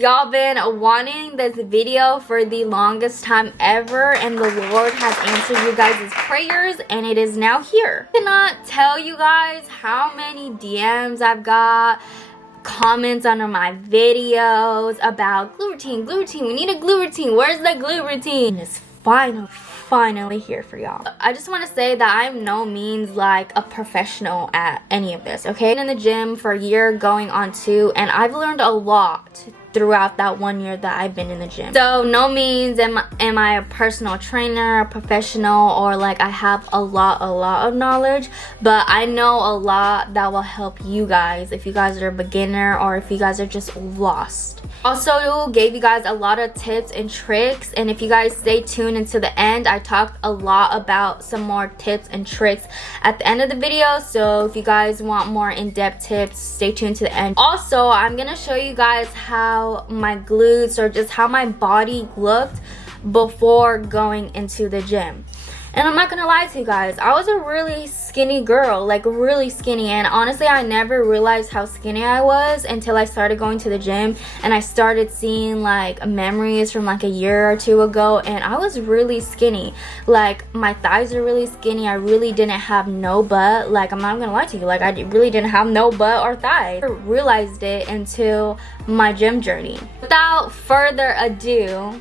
Y'all been wanting this video for the longest time ever, and the Lord has answered you guys' prayers, and it is now here. I cannot tell you guys how many DMs I've got, comments under my videos about glute routine, we need a glute routine, where's the glute routine? And it's finally here for y'all. I just want to say that I'm no means like a professional at any of this, okay? I've been in the gym for a year going on 2, and I've learned a lot throughout that 1 year that I've been in the gym. So no means am I a personal trainer, a professional, or like I have a lot of knowledge, but I know a lot that will help you guys if you guys are a beginner or if you guys are just lost. Also gave you guys a lot of tips and tricks, and if you guys stay tuned until the end, I talked a lot about some more tips and tricks at the end of the video. So if you guys want more in-depth tips, stay tuned to the end. Also, I'm gonna show you guys how my glutes, or just how my body looked before going into the gym. And I'm not gonna lie to you guys, I was a really skinny girl, like really skinny, and honestly I never realized how skinny I was until I started going to the gym and I started seeing like memories from like a year or 2 ago, and I was really skinny. Like my thighs are really skinny, I really didn't have no butt. Like I'm not gonna lie to you, like I really didn't have no butt or thighs. I realized it until my gym journey. Without further ado,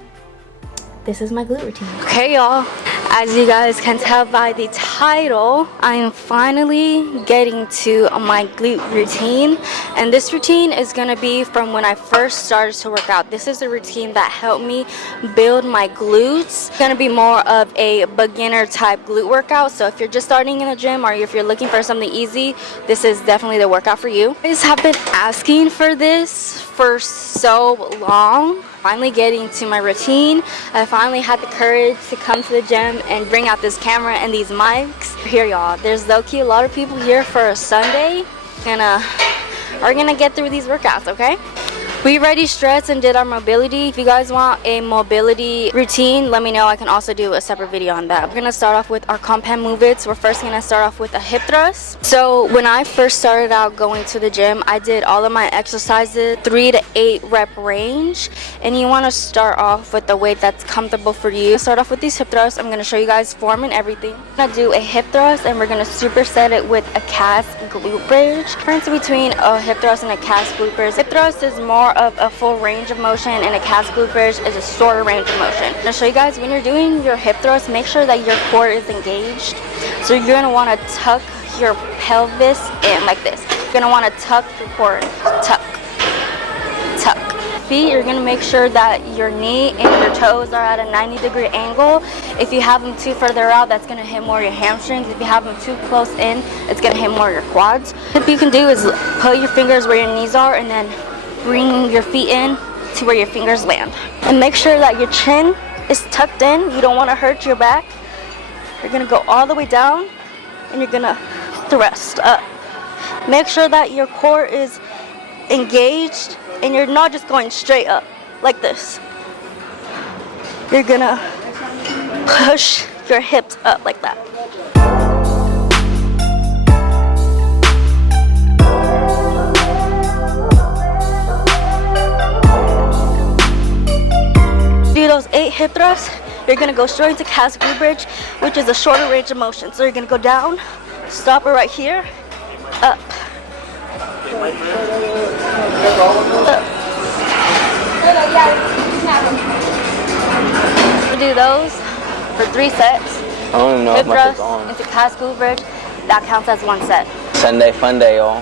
this is my glute routine. Okay y'all, as you guys can tell by the title, I am finally getting to my glute routine, and this routine is gonna be from when I first started to work out. This is the routine that helped me build my glutes. It's gonna be more of a beginner type glute workout, so if you're just starting in the gym or if you're looking for something easy, this is definitely the workout for you. You guys have been asking for this for so long. Finally getting to my routine. I finally had the courage to come to the gym and bring out this camera and these mics. Here y'all, there's low-key a lot of people here for a Sunday, and are gonna get through these workouts, okay? We already stretched and did our mobility. If you guys want a mobility routine, let me know. I can also do a separate video on that. We're gonna start off with our compound movements. We're first gonna start off with a hip thrust. So when I first started out going to the gym, I did all of my exercises 3 to 8 rep range, and you want to start off with the weight that's comfortable for you. Start off with these hip thrusts. I'm gonna show you guys form and everything. I'm gonna do a hip thrust, and we're gonna superset it with a Kas Glute Bridge. The difference between a hip thrust and a Kas Glute Bridge: hip thrust is more of a full range of motion, and a Kas Glute Bridge is a shorter range of motion. I'm gonna show you guys, when you're doing your hip thrust, make sure that your core is engaged. So you're gonna want to tuck your pelvis in like this. You're gonna want to tuck your core, tuck. Feet, you're gonna make sure that your knee and your toes are at a 90-degree angle. If you have them too further out, that's gonna hit more your hamstrings. If you have them too close in, it's gonna hit more your quads. What you can do is put your fingers where your knees are, and then bring your feet in to where your fingers land. And make sure that your chin is tucked in. You don't want to hurt your back. You're gonna go all the way down, and you're gonna thrust up. Make sure that your core is engaged, and you're not just going straight up like this. You're gonna push your hips up like that. Do those 8 hip thrusts, you're gonna go straight into Kas Glute Bridge, which is a shorter range of motion. So you're gonna go down, stop it right here, up. Do those for 3 sets. I don't even know hip if my thrust on. into Kas Glute Bridge. That counts as 1 set. Sunday fun day, y'all.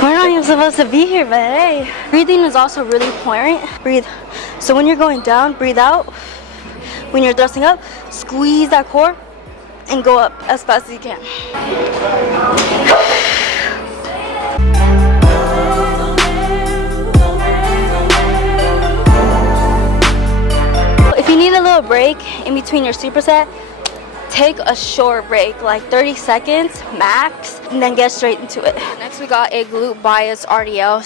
We're not even supposed to be here, but hey. Breathing is also really important. Breathe. So when you're going down, breathe out. When you're thrusting up, squeeze that core and go up as fast as you can. If you need a little break in between your superset, take a short break, like 30 seconds max, and then get straight into it. Next we got a glute bias RDL.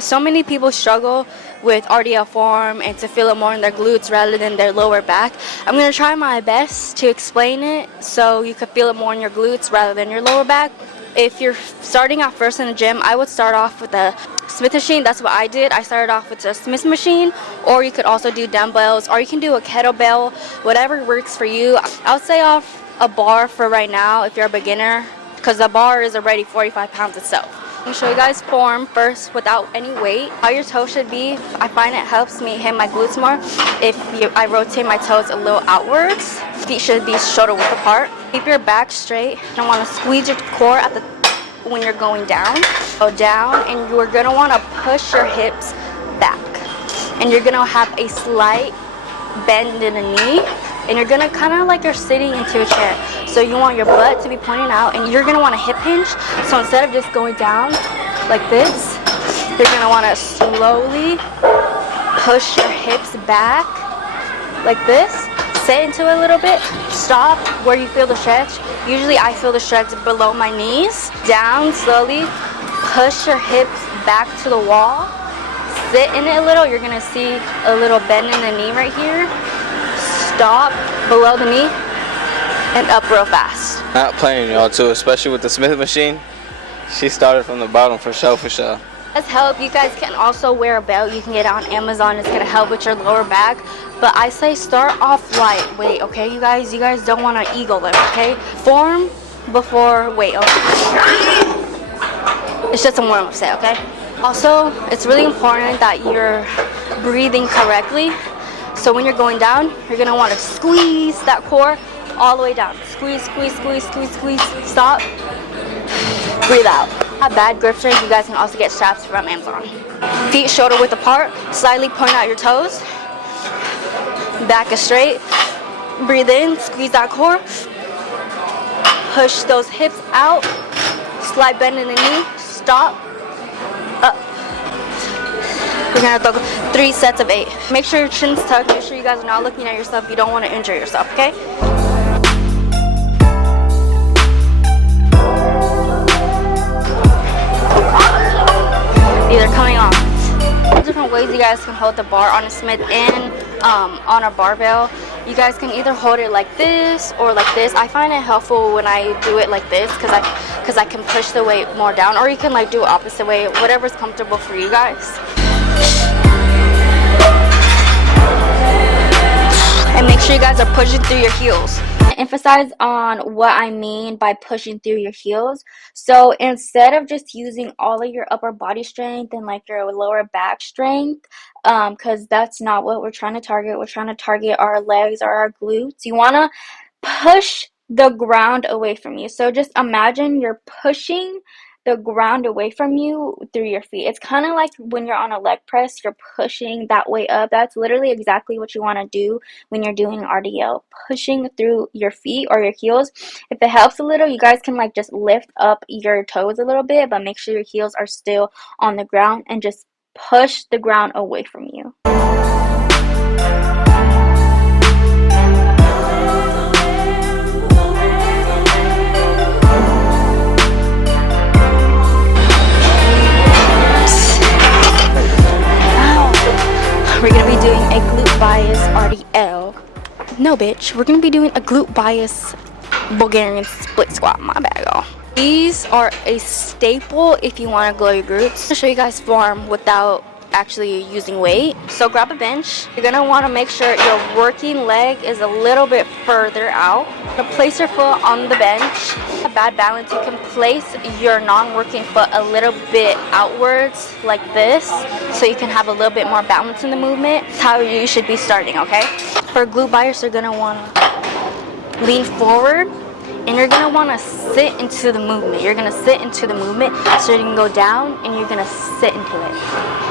So many people struggle with RDL form and to feel it more in their glutes rather than their lower back. I'm going to try my best to explain it so you can feel it more in your glutes rather than your lower back. If you're starting out first in the gym, I would start off with the Smith machine. That's what I did. I started off with the Smith machine, or you could also do dumbbells, or you can do a kettlebell, whatever works for you. I'll say off a bar for right now if you're a beginner, because the bar is already 45 pounds itself. I'm going to show you guys form first without any weight. How your toes should be. I find it helps me hit my glutes more if I rotate my toes a little outwards. Feet should be shoulder width apart. Keep your back straight. You don't want to squeeze your core at the when you're going down. Go down, and you're going to want to push your hips back. And you're going to have a slight bend in the knee. And you're going to kind of like you're sitting into a chair. So you want your butt to be pointing out, and you're going to want a hip hinge. So instead of just going down like this, you're going to want to slowly push your hips back like this. Sit into it a little bit. Stop where you feel the stretch. Usually I feel the stretch below my knees. Down slowly. Push your hips back to the wall. Sit in it a little. You're going to see a little bend in the knee right here. Stop below the knee and up real fast. Not playing y'all too, especially with the Smith machine. She started from the bottom for sure, for sure. Does help. You guys can also wear a belt. You can get it on Amazon. It's gonna help with your lower back. But I say start off lightweight, okay? You guys don't want to eagle lift, okay? Form before weight, okay? It's just a warm-up set, okay? Also, it's really important that you're breathing correctly. So when you're going down, you're gonna want to squeeze that core all the way down. Squeeze, squeeze, squeeze, squeeze, squeeze. Stop. Breathe out. Have bad grip strength, you guys can also get straps from Amazon. Feet shoulder width apart. Slightly point out your toes. Back is straight. Breathe in, squeeze that core. Push those hips out. Slight bend in the knee. Stop. Up. We're gonna do 3 sets of 8. Make sure your chin's tucked. Make sure you guys are not looking at yourself. You don't want to injure yourself, okay? These are coming off. Different ways you guys can hold the bar on a Smith and on a barbell. You guys can either hold it like this or like this. I find it helpful when I do it like this because I can push the weight more down, or you can like do it opposite way, whatever's comfortable for you guys. And make sure you guys are pushing through your heels. Emphasize on what I mean by pushing through your heels. So instead of just using all of your upper body strength and like your lower back strength, because that's not what we're trying to target. We're trying to target our legs or our glutes. You want to push the ground away from you. So just imagine you're pushing the ground away from you through your feet. It's kind of like when you're on a leg press, you're pushing that way up. That's literally exactly what you want to do when you're doing RDL, pushing through your feet or your heels. If it helps a little, you guys can like just lift up your toes a little bit, but make sure your heels are still on the ground and just push the ground away from you. We're gonna be doing a glute bias RDL. No, bitch. We're gonna be doing a glute bias Bulgarian split squat. My bad, y'all. These are a staple if you want to grow your glutes. I'll show you guys form without actually using weight. So grab a bench. You're gonna want to make sure your working leg is a little bit further out. Place your foot on the bench. A bad balance, you can place your non-working foot a little bit outwards like this, so you can have a little bit more balance in the movement. That's how you should be starting, okay? For glute bias, you're gonna want to lean forward, and you're gonna want to sit into the movement. You're gonna sit into the movement, so you can go down and you're gonna sit into it.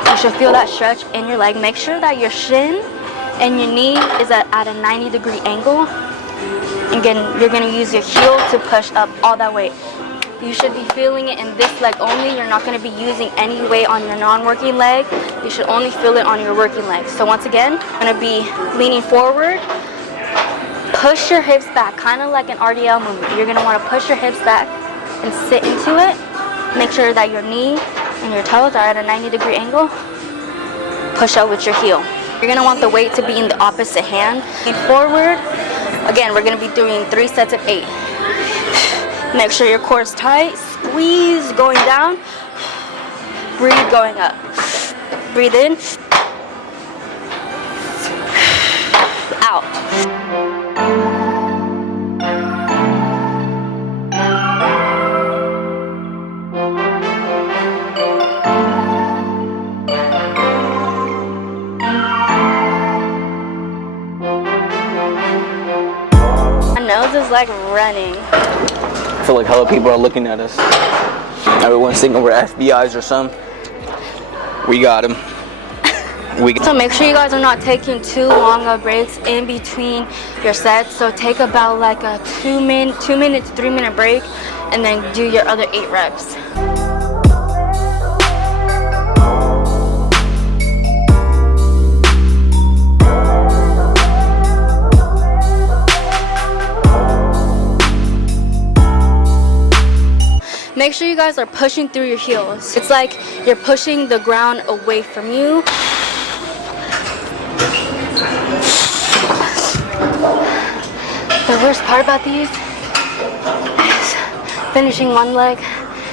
You should feel that stretch in your leg. Make sure that your shin and your knee is at a 90-degree angle. Again, you're gonna use your heel to push up all that weight. You should be feeling it in this leg only. You're not gonna be using any weight on your non-working leg. You should only feel it on your working leg. So once again, I'm gonna be leaning forward. Push your hips back, kind of like an RDL movement. You're gonna wanna push your hips back and sit into it. Make sure that your knee and your toes are at a 90-degree angle. Push out with your heel. You're gonna want the weight to be in the opposite hand. Lean forward. Again, we're gonna be doing 3 sets of 8. Make sure your core is tight. Squeeze. squeeze going down, breathe going up. Breathe in, out. My nose is like running. I feel like hella people are looking at us. Everyone's thinking we're FBI's or something. We got him. So make sure you guys are not taking too long of breaks in between your sets. So take about like a 2 minute to 3 minute break, and then do your other 8 reps. Make sure you guys are pushing through your heels. It's like you're pushing the ground away from you. The worst part about these is finishing one leg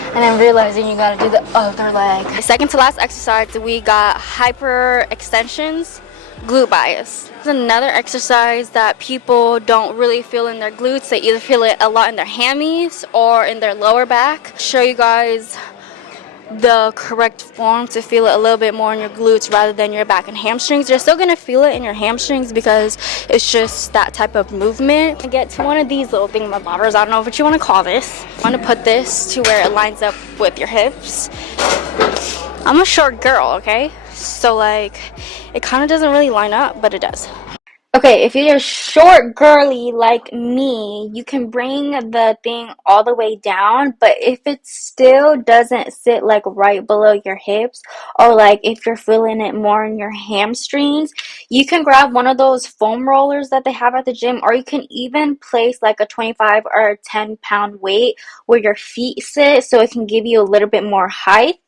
and then realizing you gotta do the other leg. Second to last exercise, we got hyper extensions, glute bias. It's another exercise that people don't really feel in their glutes. They either feel it a lot in their hammies or in their lower back. Show you guys the correct form to feel it a little bit more in your glutes rather than your back and hamstrings. You're still gonna feel it in your hamstrings because it's just that type of movement. I get to one of these little thingamabobbers. I don't know what you want to call this. I want to put this to where it lines up with your hips. I'm a short girl, okay? So like, it kind of doesn't really line up, but it does. Okay, if you're short girly like me, you can bring the thing all the way down, but if it still doesn't sit like right below your hips, or like if you're feeling it more in your hamstrings, you can grab one of those foam rollers that they have at the gym, or you can even place like a 25 or a 10-pound weight where your feet sit so it can give you a little bit more height.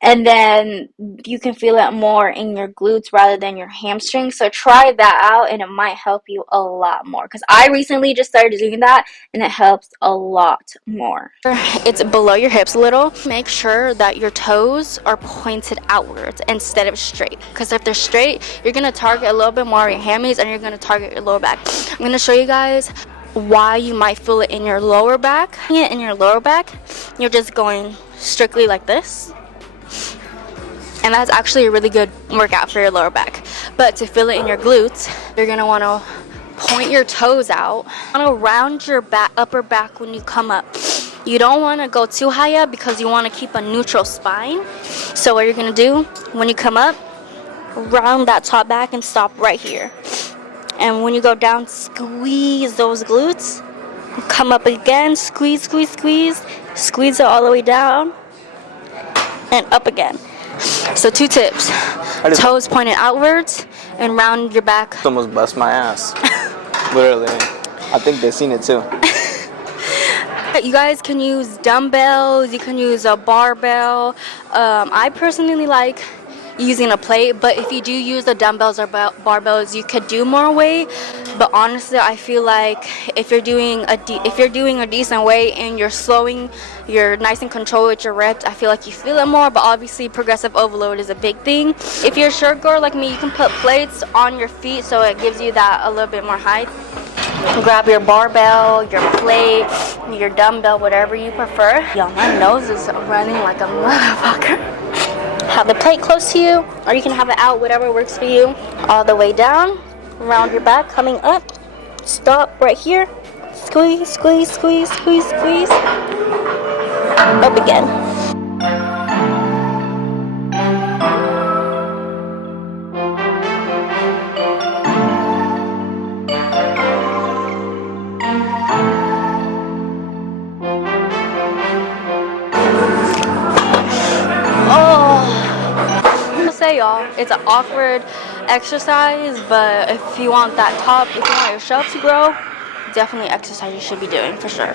And then you can feel it more in your glutes rather than your hamstrings. So try that out and it might help you a lot more. Because I recently just started doing that and it helps a lot more. It's below your hips a little. Make sure that your toes are pointed outwards instead of straight. Because if they're straight, you're going to target a little bit more your hammies and you're going to target your lower back. I'm going to show you guys why you might feel it in your lower back. In your lower back, you're just going strictly like this. And that's actually a really good workout for your lower back. But to feel it in your glutes, you're gonna wanna point your toes out. You wanna round your upper back when you come up. You don't wanna go too high up because you wanna keep a neutral spine. So what you're gonna do, when you come up, round that top back and stop right here. And when you go down, squeeze those glutes. Come up again, squeeze, squeeze, squeeze. Squeeze it all the way down. And up again. So 2 tips. Toes pointed outwards and round your back. Almost bust my ass. Literally. I think they've seen it too. You guys can use dumbbells, you can use a barbell. I personally like using a plate, but if you do use the dumbbells or barbells, you could do more weight. But honestly, I feel like if you're doing a decent weight and you're nice and controlled with your reps, I feel like you feel it more. But obviously, progressive overload is a big thing. If you're a short girl like me, you can put plates on your feet so it gives you that a little bit more height. Grab your barbell, your plate, your dumbbell, whatever you prefer. Yo, my nose is running like a motherfucker. Have the plate close to you, or you can have it out, whatever works for you. All the way down, round your back, coming up. Stop right here. Squeeze, squeeze, squeeze, squeeze, squeeze. Up again. Y'all, it's an awkward exercise, but if you want that top, if you want your shelf to grow, definitely exercise you should be doing for sure.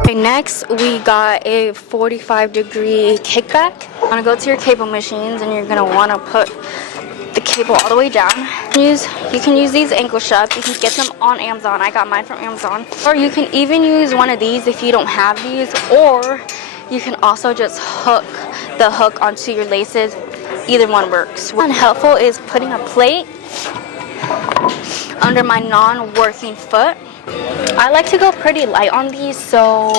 Okay, next we got a 45-degree kickback. You want to go to your cable machines and you're going to want to put the cable all the way down. You can use these ankle straps. You can get them on Amazon. I got mine from Amazon. Or you can even use one of these if you don't have these, or you can also just hook the hook onto your laces. Either one works. What's helpful is putting a plate under my non-working foot. I like to go pretty light on these so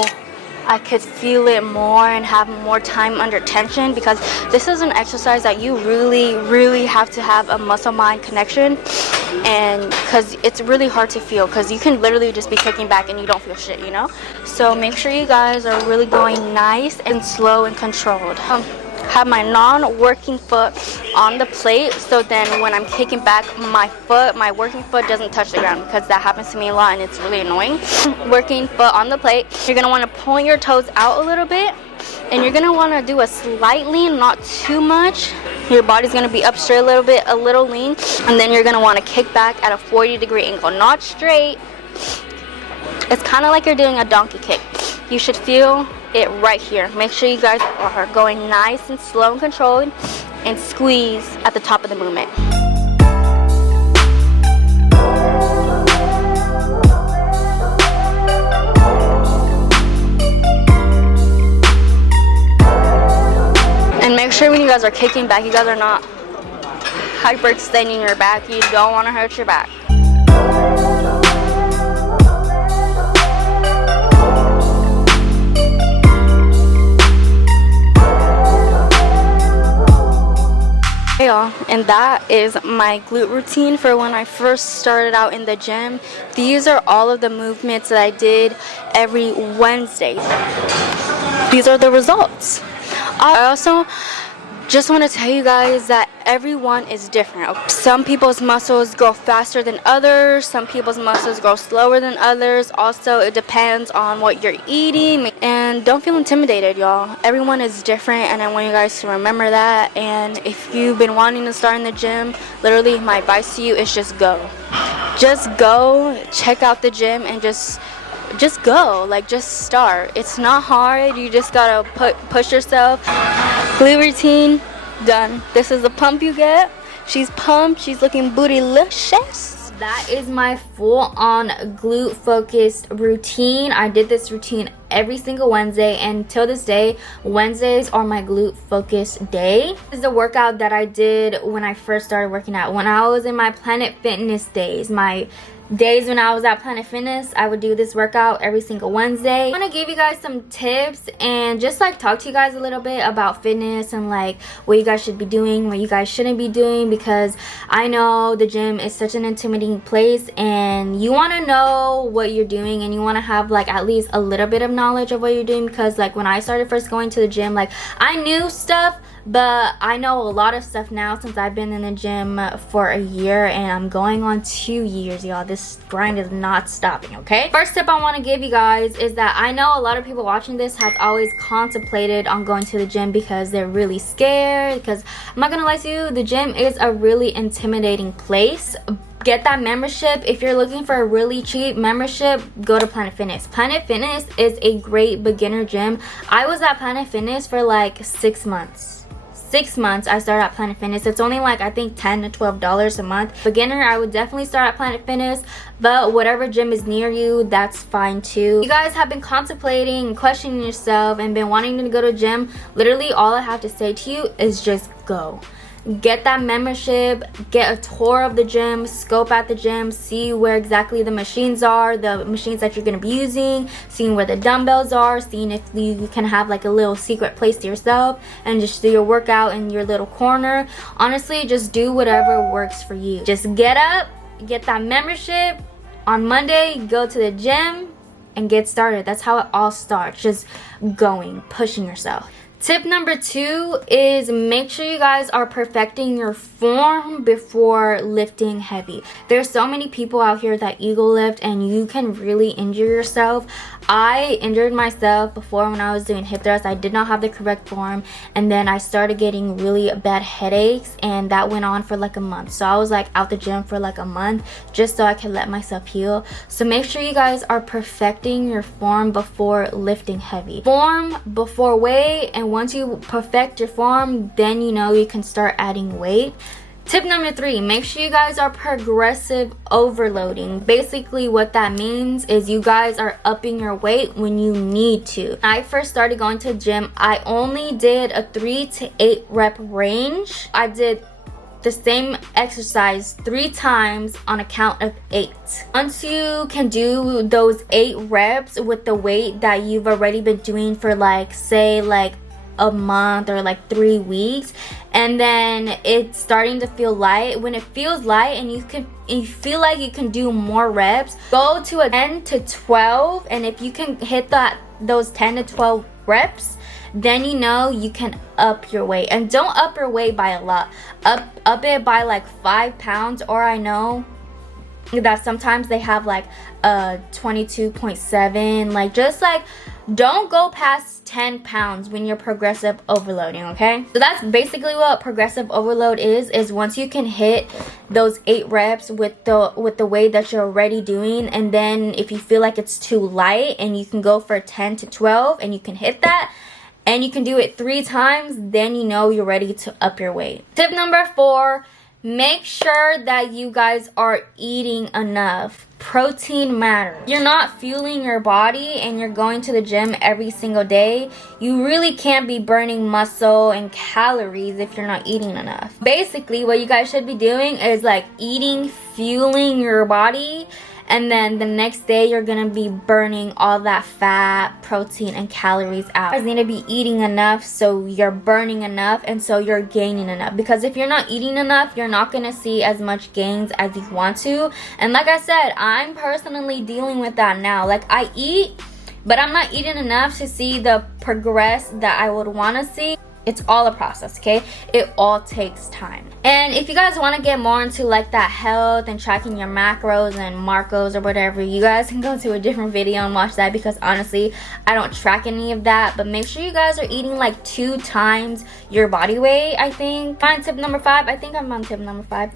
I could feel it more and have more time under tension, because this is an exercise that you really have to have a muscle-mind connection, and because it's really hard to feel, because you can literally just be kicking back and you don't feel shit, you know? So make sure you guys are really going nice and slow and controlled. Have my non-working foot on the plate, so then when I'm kicking back, my working foot doesn't touch the ground, because that happens to me a lot and it's really annoying. Working foot on the plate, you're gonna want to point your toes out a little bit, and you're gonna want to do a slight lean, not too much. Your body's gonna be up straight a little bit, a little lean, and then you're gonna want to kick back at a 40-degree angle, not straight. It's kind of like you're doing a donkey kick. You should feel it right here. Make sure you guys are going nice and slow and controlled, and squeeze at the top of the movement. And make sure when you guys are kicking back, you guys are not hyperextending your back. You don't want to hurt your back. Hey y'all, and that is my glute routine for when I first started out in the gym. These are all of the movements that I did every Wednesday. These are the results. I also just want to tell you guys that everyone is different. Some people's muscles grow faster than others. Some people's muscles grow slower than others. Also, it depends on what you're eating. And don't feel intimidated, y'all. Everyone is different, and I want you guys to remember that. And if you've been wanting to start in the gym, literally my advice to you is just go. Just go, check out the gym, and just go. Like, just start. It's not hard. You just gotta push yourself. Glute routine done. This is the pump you get. She's pumped. She's looking bootylicious. That is my full-on glute focused routine. I did this routine every single Wednesday, and till this day, Wednesdays are my glute focused day. This is the workout that I did when I first started working out. When I was in my Planet Fitness days, my days when I was at Planet Fitness, I would do this workout every single Wednesday. I want to give you guys some tips and just like talk to you guys a little bit about fitness and like what you guys should be doing, what you guys shouldn't be doing, because I know the gym is such an intimidating place and you want to know what you're doing and you want to have like at least a little bit of knowledge of what you're doing, because like when I started first going to the gym, like I knew stuff, but I know a lot of stuff now since I've been in the gym for a year, and I'm going on 2 years, y'all. This grind is not stopping, okay? First tip I want to give you guys is that I know a lot of people watching this has always contemplated on going to the gym because they're really scared, because I'm not gonna lie to you, the gym is a really intimidating place. Get that membership. If you're looking for a really cheap membership, go to Planet Fitness. Planet Fitness is a great beginner gym. I was at Planet Fitness for like 6 months. 6 months I started at Planet Fitness. It's only like I think $10 to $12 a month. Beginner, I would definitely start at Planet Fitness, but whatever gym is near you, that's fine too. You guys have been contemplating and questioning yourself and been wanting to go to a gym. Literally all I have to say to you is just go. Get that membership, get a tour of the gym, scope at the gym, see where exactly the machines are, the machines that you're going to be using, seeing where the dumbbells are, seeing if you can have like a little secret place to yourself and just do your workout in your little corner. Honestly, just do whatever works for you. Just get up, get that membership. On Monday, go to the gym and get started. That's how it all starts. Just going, pushing yourself. Tip number 2 is make sure you guys are perfecting your form before lifting heavy. There's so many people out here that ego lift and you can really injure yourself. I injured myself before when I was doing hip thrusts. I did not have the correct form, and then I started getting really bad headaches, and that went on for like a month. So I was like out the gym for like a month just so I could let myself heal. So make sure you guys are perfecting your form before lifting heavy. Form before weight, and once you perfect your form, then you know you can start adding weight. Tip number 3, make sure you guys are progressive overloading. Basically what that means is you guys are upping your weight when you need to. When I first started going to the gym, I only did a 3 to 8 rep range. I did the same exercise 3 times on a count of 8. Once you can do those 8 reps with the weight that you've already been doing for like, say like a month or like 3 weeks, and then it's starting to feel light. When it feels light and you feel like you can do more reps, go to a 10 to 12, and if you can hit those 10 to 12 reps, then you know you can up your weight. And don't up your weight by a lot, up it by like 5 pounds, or I know that sometimes they have like 22.7, like just like don't go past 10 pounds when you're progressive overloading, okay? So that's basically what progressive overload is once you can hit those 8 reps with the weight that you're already doing, and then if you feel like it's too light and you can go for 10 to 12 and you can hit that and you can do it 3 times, then you know you're ready to up your weight. Tip number 4, make sure that you guys are eating enough. Protein matters. You're not fueling your body and you're going to the gym every single day. You really can't be burning muscle and calories if you're not eating enough. Basically, what you guys should be doing is like eating, fueling your body, and then the next day you're gonna be burning all that fat, protein, and calories out. You guys need to be eating enough so you're burning enough and so you're gaining enough, because if you're not eating enough, you're not gonna see as much gains as you want to. And like I said, I'm personally dealing with that now. Like I eat, but I'm not eating enough to see the progress that I would want to see. It's all a process, okay? It all takes time. And if you guys want to get more into like that health and tracking your macros and macros or whatever, you guys can go to a different video and watch that, because honestly, I don't track any of that. But make sure you guys are eating like 2 times your body weight, I think. Fine, tip number 5. I think I'm on tip number 5.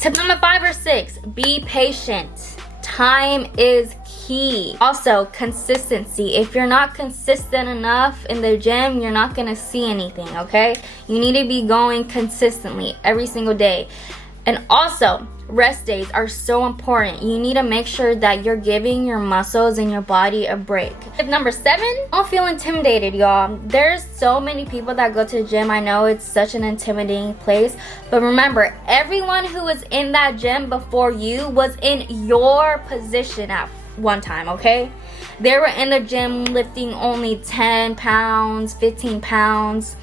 Tip number 5 or 6, be patient. Time is key. Also, consistency. If you're not consistent enough in the gym, you're not gonna see anything, okay? You need to be going consistently every single day. And also, rest days are so important. You need to make sure that you're giving your muscles and your body a break. Tip number 7, don't feel intimidated, y'all. There's so many people that go to the gym. I know it's such an intimidating place, but remember, everyone who was in that gym before you was in your position at one time, okay? They were in the gym lifting only 10 pounds, 15 pounds.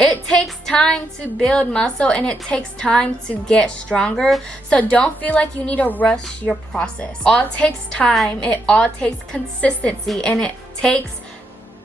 It takes time to build muscle and it takes time to get stronger. So don't feel like you need to rush your process. All takes time, it all takes consistency, and it takes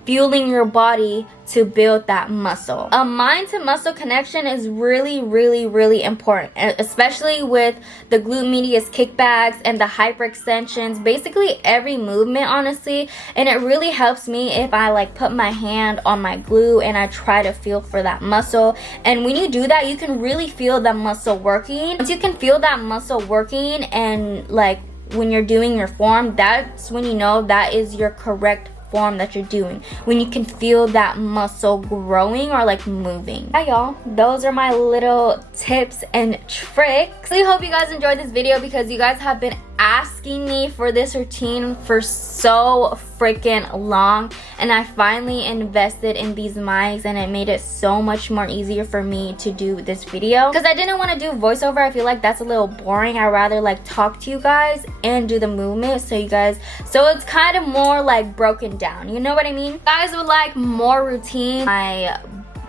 fueling your body to build that muscle. A mind to muscle connection is really, really, really important, especially with the glute medius kickbacks and the hyperextensions, basically every movement, honestly. And it really helps me if I like put my hand on my glute and I try to feel for that muscle. And when you do that, you can really feel that muscle working. Once you can feel that muscle working, and like when you're doing your form, that's when you know that is your correct form that you're doing, when you can feel that muscle growing or like moving. Hi y'all, those are my little tips and tricks. I hope you guys enjoyed this video, because you guys have been asking me for this routine for so freaking long, and I finally invested in these mics and it made it so much more easier for me to do this video, because I didn't want to do voiceover. I feel like that's a little boring. I'd rather like talk to you guys and do the movement so it's kind of more like broken down, you know what I mean? If you guys would like more routine, my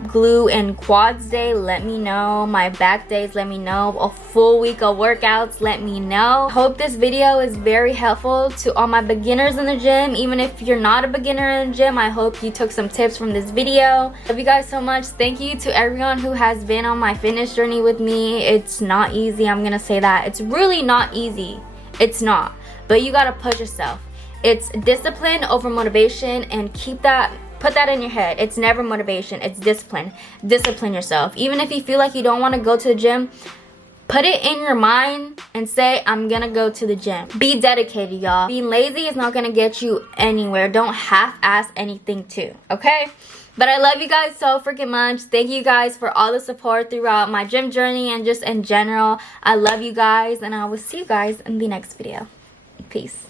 glute and quads day, let me know. My back days, let me know. A full week of workouts, let me know. Hope this video is very helpful to all my beginners in the gym. Even if you're not a beginner in the gym, I hope you took some tips from this video. Love you guys so much. Thank you to everyone who has been on my fitness journey with me. It's not easy, I'm gonna say that. It's really not easy. It's not, but you gotta push yourself. It's discipline over motivation, and put that in your head. It's never motivation, it's discipline. Discipline yourself. Even if you feel like you don't want to go to the gym, Put it in your mind and say, I'm gonna go to the gym. Be dedicated, y'all. Being lazy is not gonna get you anywhere. Don't half-ass anything too, okay? But I love you guys so freaking much. Thank you guys for all the support throughout my gym journey and just in general. I love you guys, and I will see you guys in the next video. Peace.